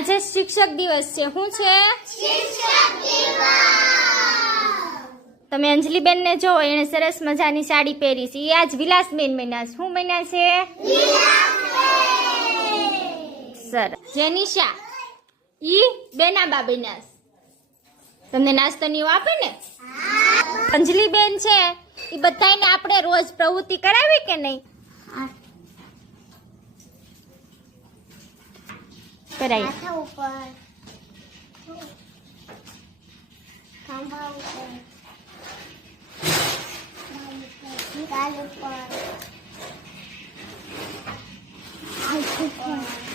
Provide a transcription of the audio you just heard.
આજે શિક્ષક દિવસ છે. શું છે? શિક્ષક દિવસ. તમે અંજલિબેન ને જો, એને સરસ મજાની સાડી પહેરી છે. એ આજ વિલાસબેન મહિના. શું મહિના છે? સર. જેનિશા ઈ બેનાબા બન્યા. તમને નાસ્તો ની આપે ને? અંજલિબેન છે એ બધાને આપણે રોજ પ્રવૃત્તિ કરાવી કે નહીં? કરાવી. માથા ઉપર, ખંભા ઉપર, ગાલ ઉપર, હાથ ઉપર